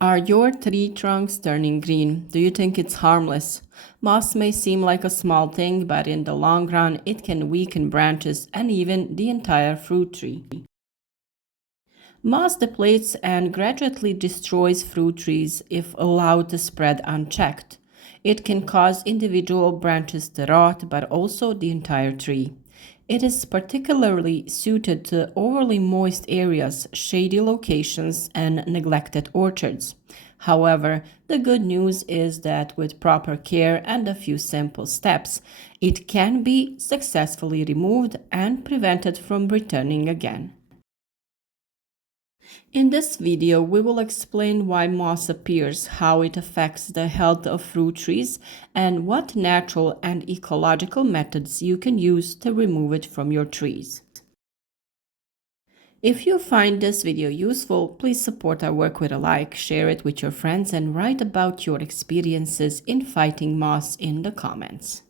Are your tree trunks turning green? Do you think it's harmless? Moss may seem like a small thing, but in the long run, it can weaken branches and even the entire fruit tree. Moss depletes and gradually destroys fruit trees if allowed to spread unchecked. It can cause individual branches to rot, but also the entire tree. It is particularly suited to overly moist areas, shady locations, and neglected orchards. However, the good news is that with proper care and a few simple steps, it can be successfully removed and prevented from returning again. In this video, we will explain why moss appears, how it affects the health of fruit trees, and what natural and ecological methods you can use to remove it from your trees. If you find this video useful, please support our work with a like, share it with your friends, and write about your experiences in fighting moss in the comments.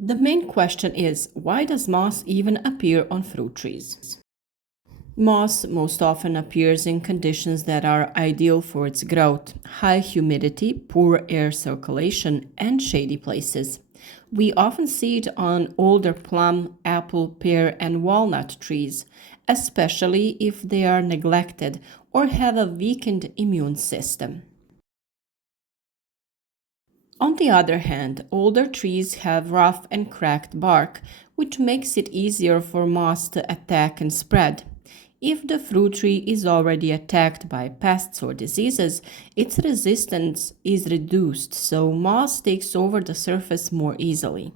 The main question is, why does moss even appear on fruit trees? Moss most often appears in conditions that are ideal for its growth: high humidity, poor air circulation, and shady places. We often see it on older plum, apple, pear, and walnut trees, especially if they are neglected or have a weakened immune system. On the other hand, older trees have rough and cracked bark, which makes it easier for moss to attack and spread. If the fruit tree is already attacked by pests or diseases, its resistance is reduced, so moss takes over the surface more easily.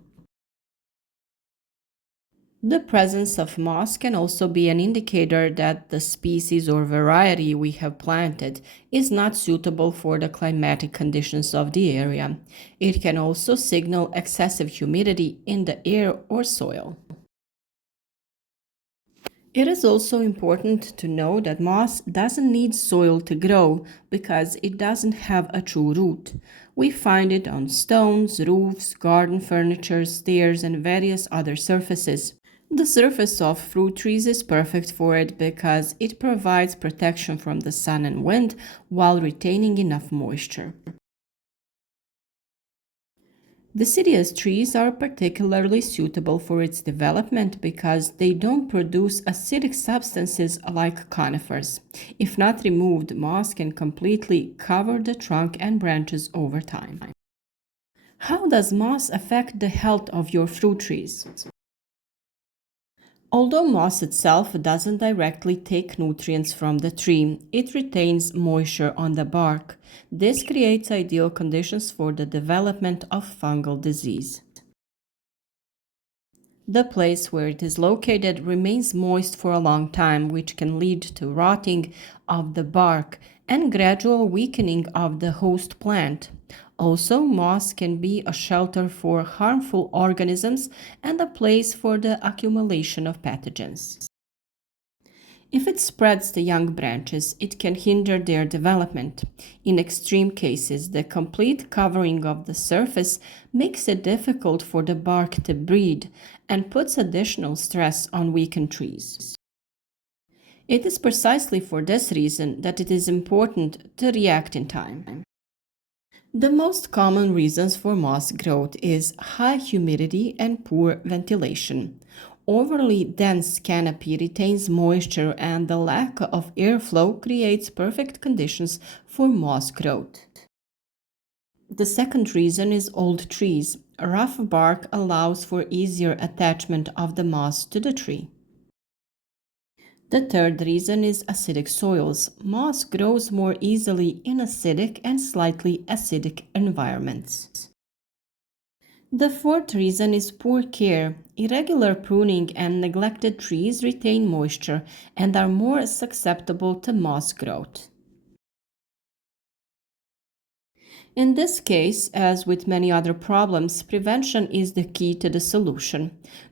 The presence of moss can also be an indicator that the species or variety we have planted is not suitable for the climatic conditions of the area. It can also signal excessive humidity in the air or soil. It is also important to know that moss doesn't need soil to grow because it doesn't have a true root. We find it on stones, roofs, garden furniture, stairs, and various other surfaces. The surface of fruit trees is perfect for it because it provides protection from the sun and wind while retaining enough moisture. Deciduous trees are particularly suitable for its development because they don't produce acidic substances like conifers. If not removed, moss can completely cover the trunk and branches over time. How does moss affect the health of your fruit trees? Although moss itself doesn't directly take nutrients from the tree, it retains moisture on the bark. This creates ideal conditions for the development of fungal disease. The place where it is located remains moist for a long time, which can lead to rotting of the bark and gradual weakening of the host plant. Also, moss can be a shelter for harmful organisms and a place for the accumulation of pathogens. If it spreads to young branches, it can hinder their development. In extreme cases, the complete covering of the surface makes it difficult for the bark to breed and puts additional stress on weakened trees. It is precisely for this reason that it is important to react in time. The most common reasons for moss growth is high humidity and poor ventilation. Overly dense canopy retains moisture and the lack of airflow creates perfect conditions for moss growth. The second reason is old trees. Rough bark allows for easier attachment of the moss to the tree. The third reason is acidic soils. Moss grows more easily in acidic and slightly acidic environments. The fourth reason is poor care. Irregular pruning and neglected trees retain moisture and are more susceptible to moss growth. In this case, as with many other problems, prevention is the key to the solution.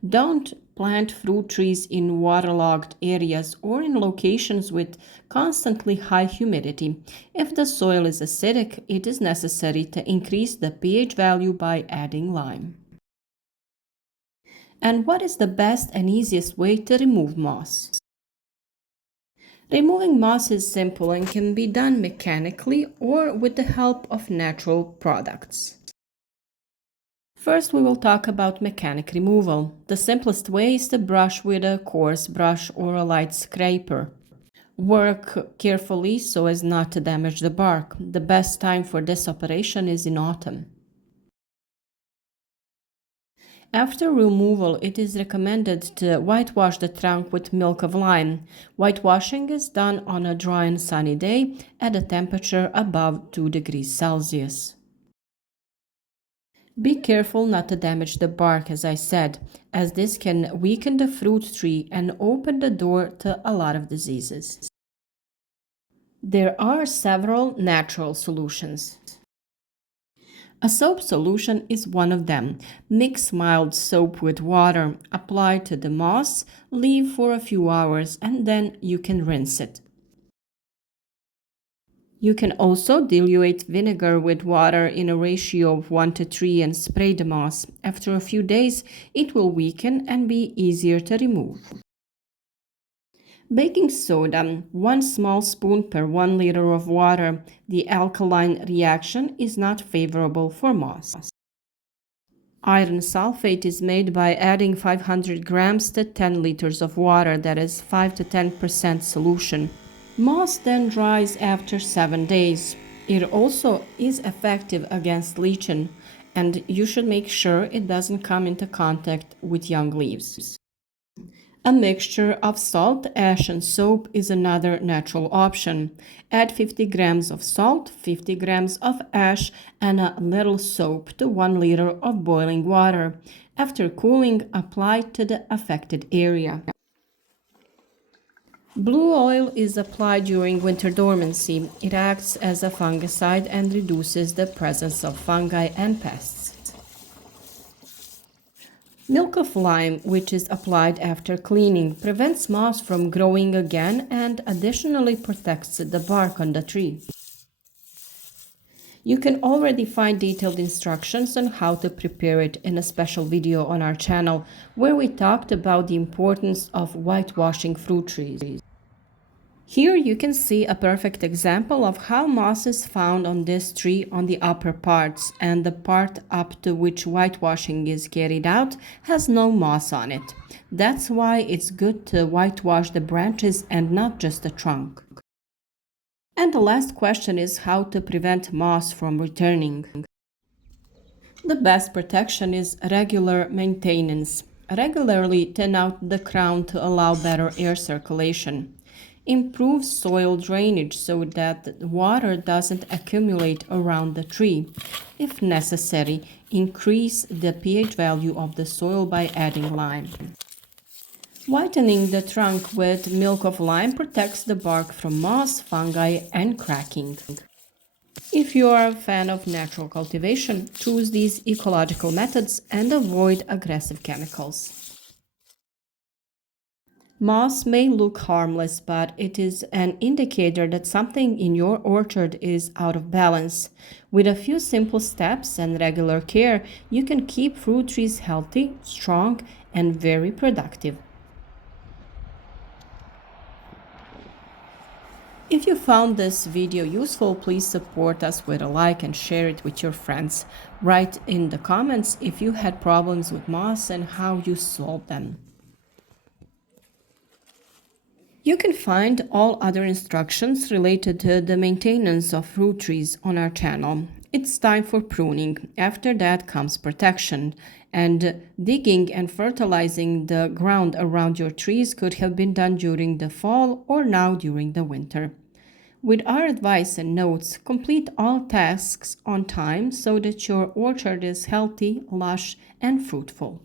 Don't plant fruit trees in waterlogged areas or in locations with constantly high humidity. If the soil is acidic, it is necessary to increase the pH value by adding lime. And what is the best and easiest way to remove moss? Removing moss is simple and can be done mechanically or with the help of natural products. First, we will talk about mechanic removal. The simplest way is to brush with a coarse brush or a light scraper. Work carefully so as not to damage the bark. The best time for this operation is in autumn. After removal, it is recommended to whitewash the trunk with milk of lime. Whitewashing is done on a dry and sunny day at a temperature above 2 degrees Celsius. Be careful not to damage the bark, as I said, as this can weaken the fruit tree and open the door to a lot of diseases. There are several natural solutions. A soap solution is one of them. Mix mild soap with water, apply to the moss, leave for a few hours, and then you can rinse it. You can also dilute vinegar with water in a ratio of 1 to 3 and spray the moss. After a few days, it will weaken and be easier to remove. Baking soda, 1 small spoon per 1 liter of water. The alkaline reaction is not favorable for moss. Iron sulfate is made by adding 500 grams to 10 liters of water, that is 5 to 10% solution. Moss then dries after 7 days. It also is effective against lichen, and you should make sure it doesn't come into contact with young leaves. A mixture of salt, ash, and soap is another natural option. Add 50 grams of salt, 50 grams of ash, and a little soap to 1 liter of boiling water. After cooling, apply to the affected area. Blue oil is applied during winter dormancy. It acts as a fungicide and reduces the presence of fungi and pests. Milk of lime, which is applied after cleaning, prevents moss from growing again and additionally protects the bark on the tree. You can already find detailed instructions on how to prepare it in a special video on our channel where we talked about the importance of whitewashing fruit trees. Here you can see a perfect example of how moss is found on this tree on the upper parts, and the part up to which whitewashing is carried out has no moss on it. That's why it's good to whitewash the branches and not just the trunk. And the last question is how to prevent moss from returning. The best protection is regular maintenance. Regularly thin out the crown to allow better air circulation. Improve soil drainage so that water doesn't accumulate around the tree. If necessary, increase the pH value of the soil by adding lime. Whitening the trunk with milk of lime protects the bark from moss, fungi, and cracking. If you are a fan of natural cultivation, choose these ecological methods and avoid aggressive chemicals. Moss may look harmless, but it is an indicator that something in your orchard is out of balance. With a few simple steps and regular care, you can keep fruit trees healthy, strong, and very productive. If you found this video useful, please support us with a like and share it with your friends. Write in the comments if you had problems with moss and how you solved them. You can find all other instructions related to the maintenance of fruit trees on our channel. It's time for pruning. After that comes protection. And digging and fertilizing the ground around your trees could have been done during the fall or now during the winter. With our advice and notes, complete all tasks on time so that your orchard is healthy, lush, and fruitful.